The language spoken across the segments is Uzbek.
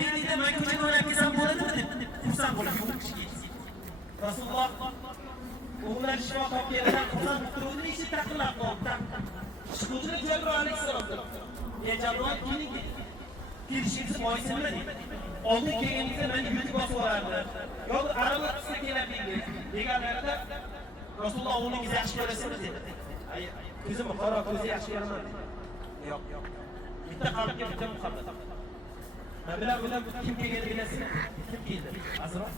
berdi, men ko'chada o'ynab kelsam bo'ladimi deb xursand bo'lib yurishdi. Rasululloh o'g'illar shifo topganidan xursand bo'lib turuvdi, ishi taqillab qoldi. Chiquvchilar Jabroil alayhissalom. Jabroil keling. Kelishingiz boysinmi dedi. Oldin kelganingizda meni yutib bosib olardi. Yo'q, arablar sizga keladingiz deganlarida Rasululloh o'g'lingizni yaxshi ko'rasizmi dedi. Ko'zim qora, ko'zi yaxshi ko'raman. Yo'q. Bitta qalbga bitta muhabbat. Men bilan kim kelganini bilasizmi? Kim keldi? Azroil.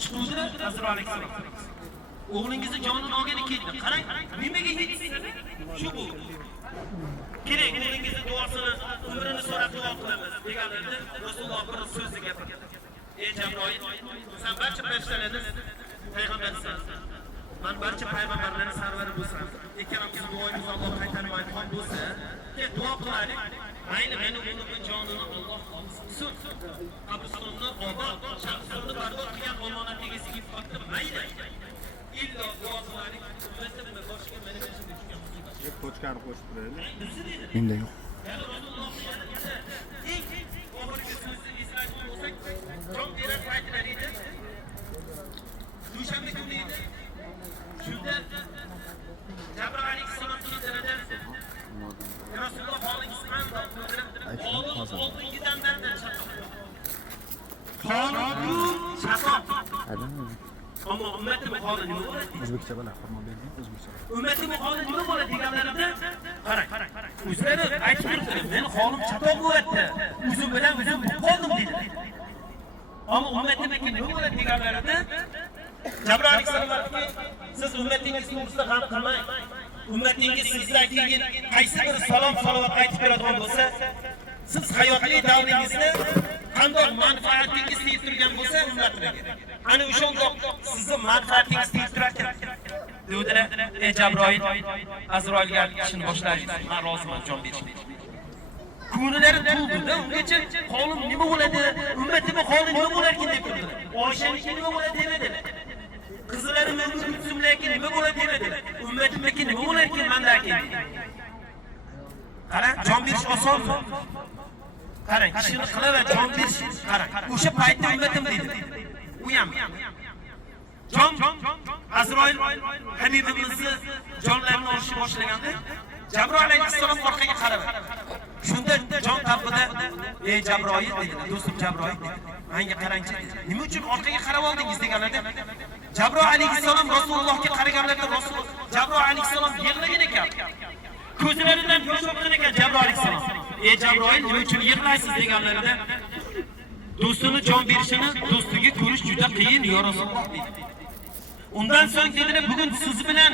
Chiquvchilar Azroil alayhissalom. O'g'lingizni jonini olgani keldi. Qarang, nimaga yetsin? Shu bu. Kerak o'g'lingizni duosini, umrini so'rab duo qilamiz deganlarda Rasululloh bir so'zni gapirdi. Ey Jabroil, sen barcha farishtalarni payg'ambarsan. Men barcha payg'ambarlarning sarvari bo'lsam, ikkalamiz duoyimizni Alloh qaytarmaydigan bo'lsa, duo qilaylik. Mayli meni o'g'limning jonini Alloh olsin. Qabristonni obod, shaxsonni barbod qilgan omonat egasiga faqat mayli. İlla duo qilaylik. Ummatimni boshqa meni bersin. Ko'chkani qo'shib turaylik. Menda yo'q. Dushanba kuni edi. Shunda Jabroil alayhissalom kelganida Rasululloh xolingiz qanday bo'ldi? Oldingidan banda chatoq. Ammo ummatim holi nima bo'ladi? O'zbekcha bilan xurmo bergan, o'zbekcha. Ummatim holi nima bo'ladi deganlarida qarang. O'zlari aytib turibdi, meni holim chatoq bo'lyapti. O'zim bilan o'zim qoldim dedi. Ammo ummatimga nima bo'ladi deganlarida Jabroil alayhissalom aytdi, siz ummatingiz to'g'risida g'am qilmang. Ummatingiz sizdan keyin qaysi bir salom-salovat aytib beradigan bo'lsa, siz hayotli davringizni qanday manfaatingiz tegib turgan bo'lsa, ummatlarga. Ana o'shanda sizning manfaatingiz tegib turar ekan. Dedilar, ey Jabroil, Azroilga ishni boshlaysiz. Men roziman jon berishga. Ko'nglari to'ldi-da, ungacha holim nima bo'ladi, ummatimga holim nima bo'lar ekan deb turdilar. Oyshaniki nima bo'ladi demadilar. Qizlarim o'zimlarga nima bo'ladi demadilar. Ummatimga nima bo'lar ekan mendan keyin. Qarang, jon berish osonmi? Qarang, ishini qilaver, jon berish. Qarang, o'sha paytda ummatim dedi. U ham. Jon Azroil Habibimizni jonlarini olishni boshlaganda Jabroil alayhissalom orqaga qaradi. Shunda jon qalbida, ey Jabroil dedilar, do'stim Jabroil dedi. Menga qarangchi dedi. Nima uchun orqaga qarab oldingiz deganlarda Jabroil alayhissalom Rasulullohga qaraganlarda Rasul Jabroil alayhissalom yig'lagan ekan. Ko'zlaridan yosh oqqan ekan Jabroil alayhissalom. Ey Jabroil, nima uchun yig'laysiz deganlarida do'stini jon berishini do'stiga ko'rish juda qiyin ya Rasululloh dedi. Undan so'ng dedilar, bugun siz bilan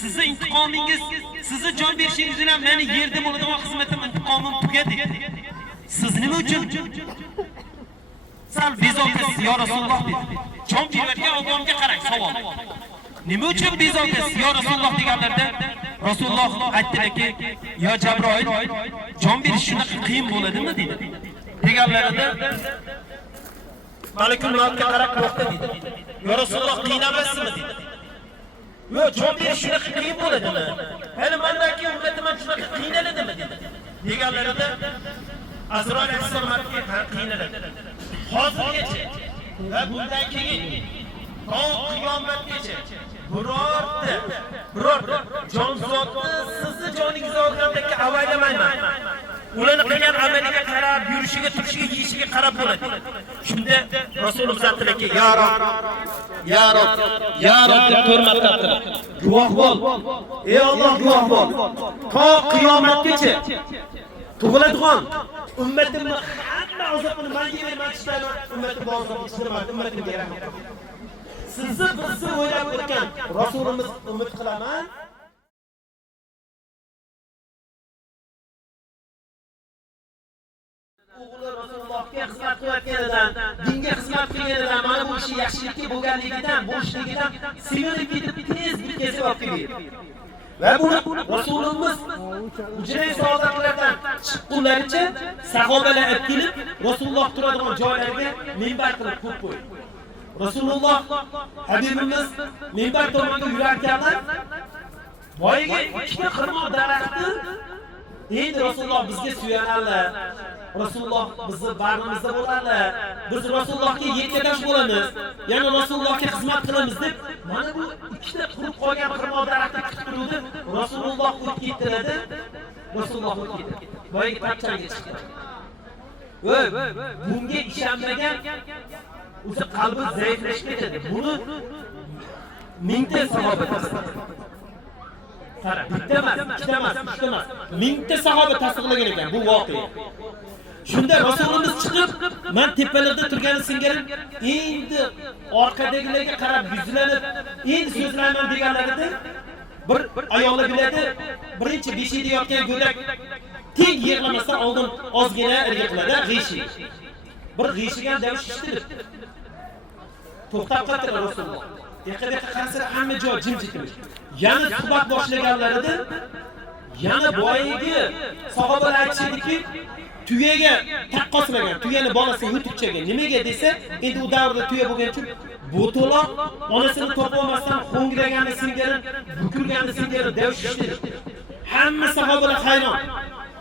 sizning intiqomingiz, sizni jon berishingiz bilan meni yerda bo'ladigan xizmatim intiqomim tugadi. Siz nima uchun sal bezovtasiz ya Rasululloh dedi. Jon berayotgan odamga qarang, savol. Nima uchun bezovtasiz ya Rasululloh deganlarda Rasululloh aytdilarki, yo Jabroil, jon berish shunaqa qiyin bo'ladimi dedi. Deganlarida Malikul Mavtga qarab to'xta dedi. Ya Rasululloh qiynamasmi dedi. Yo'q, jon berish shunaqa qiyin bo'ladimi? Hali mendan keyin ummatim shunaqa qiynaladimi dedi. Deganlarida Azroil alayhissalom aytdi, ha qiynaladi. Hozirgacha va bundan keyin qiyomatgacha birorta jonzotni sizni joningizni olgandek avaylamayman. Ularni qilgan amaliga qarab, yurishiga, turishiga, yeyishiga qarab bo'ladi. Shunda Rasululloh aytdilarki, ya Rob, ya Rob, ya Rob deb hurmat qildilar. Guvoh bo'l. Ey Alloh, guvoh bo'l. To qiyomatgacha tug'iladigan ummatimni hamma azobini menga berman ishlayman. Ummatim azobini ishlayman, ummatimga rahmat qil. Sizni bizni o'ylab o'tgan Rasulimiz umid qilaman. O'g'li Rasulullohga xizmat qilayotganidan, dinga xizmat qilganidan, mana bu ishi yaxshilikka bo'lganligidan, bo'shligidan sevinib ketib tez bitkazib olib keldi. Va buni Rasulimiz hujra soatlardan chiqqunlaricha sahobalar olib kelib, Rasululloh turadigan joylarga minbar qilib qo'yib qo'ydi. Rasululloh Habibimiz minbar tomonga yurarkanlar, boyiga ikkita xirmo daraxtni endi Rasululloh bizga suyanarlar. Rasululloh bizni bag'rimizda bo'ladilar. Biz Rasulullohga yetkadosh bo'lamiz. Ya'ni Rasulullohga xizmat qilamiz deb mana bu ikkita qurib qolgan xirmo daraxtni kutib turuvdi. Rasululloh o'tib ketdilarda, Rasululloh o'tib ketdi. Boyagi parchaga chiqdi. Voy, bunga ishonmagan o'zi qalbi zaiflashib ketadi. Buni mingta sahoba tasdiqlagan. Qara, bitta emas, ikkita emas, uchta emas. Mingta sahoba tasdiqlagan ekan bu voqea. Shunda Rasululloh chiqib, men tepalarda turgan singari endi orqadagilarga qarab yuzlanib, endi so'zlayman deganlarida bir ayollar biladi, birinchi beshikda yotgan go'dak teng yig'lamasdan oldin ozgina irga qiladi, g'ishi. Bir g'ishigan davush eshitdi. To'xtab qoldi Rasululloh. Yaqinda qarasa hamma joy jimjitlik. Yana suhbat boshlaganlarida yana boyagi sahobalar aytishadiki, tuyaga taqqoslagan, tuyani bolasi yutuqchaga nimaga desa, endi u davrda tuya bo'lgan uchun bu to'loq onasini topa olmasdan xo'ngragani singari, bukilgani singari davshishdi. Hamma sahobalar hayron.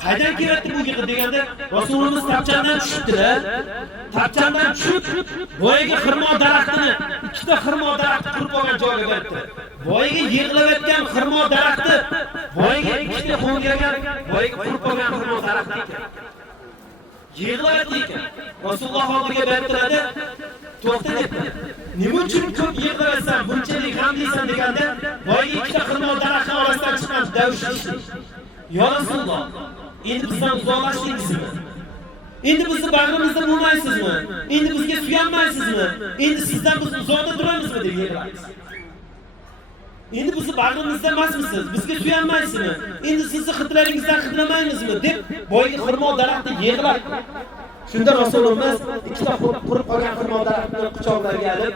Qaydan kelyapti bu yig'i deganda Rasululloh tapchandan tushibdilar. Tapchandan tushib, boyagi xirmo daraxtini, ikkita xirmo daraxti qurib olgan joyga berdi. Boyagi yig'layotgan xirmo daraxti, boyagi ikkita xo'ngragan, boyagi qurib olgan xirmo daraxti ekan. Yig'layapti ekan. Rasululloh oldiga bertiradi. To'xta debdi. Nima uchun ko'p yig'layapsan, bunchalik g'amlisan deganda, boyagi ikkita xirmo daraxti orasidan chiqqan davshishdi. Ya Rasululloh, endi bizdan uzoqlashdingizmi? Endi bizni bag'rimizda bo'lmaysizmi? Endi bizga suyanmaysizmi? Endi sizdan biz uzoqda turamizmi deb yig'laymiz. Endi bizni bag'rimizda emasmisiz? Bizga suyanmaysizmi? Endi sizni xitlaringizdan xitlamaymizni deb boyagi xirmo daraxtni yig'lab. Shunda Rasululloh ikkita qurib qolgan xirmo daraxtini quchoqlariga olib,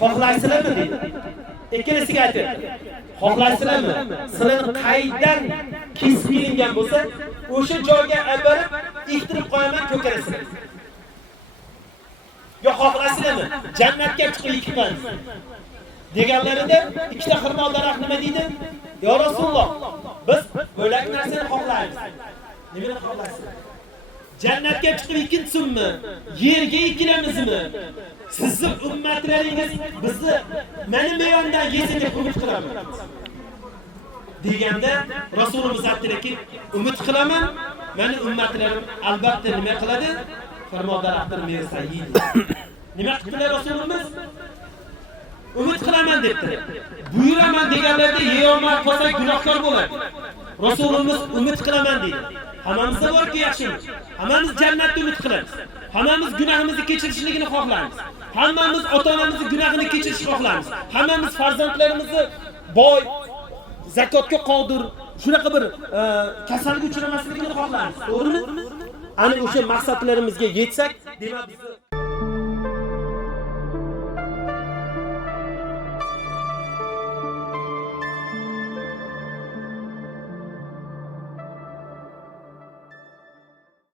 xohlaysizlarmi dedi. Ikkalasiga aytdi. Xohlaysizlarmi? Sizlar qaydan kesib kelingan bo'lsa, o'sha joyga albarib, iktirib qo'yaman ko'karasizlar. Yo xohlaysizlarmi? Jannatga chiqib ikkiman. Deganlarida ikkita xirmo daraxt nima deydi? Ya Rasululloh, biz bo'lak narsani xohlaymiz. Nimani xohlaysizlar? Jannatga chiqib ikkinchimi? Yerga ikkilamizmi? Sizning ummatlaringiz bizni meni meyondan yesa deb umid qilaman. Deganda Rasululloh aytdiki, umid qilaman, meni ummatlarim albatta nima qiladi? Xirmo daraxtini mevasini yeydi. Nima qildilar Rasululloh? Umid qilaman debdi. Buyuraman deganlarda yeyolmay qolsak gunohkor bo'ladi. Rasululloh umid qilaman dedi. Hammamizda borki yaxshi. Hammamiz jannatni umid qilamiz. Hammamiz gunohimizni kechirishligini xohlaymiz. Hammamiz ota-onamizning gunohini kechirishni xohlaymiz. Hammamiz farzandlarimizni boy, zakotga qodir, shunaqa bir kasallik uchramasligini xohlaymiz. To'g'rimi? Ana o'sha maqsadlarimizga yetsak, demak biz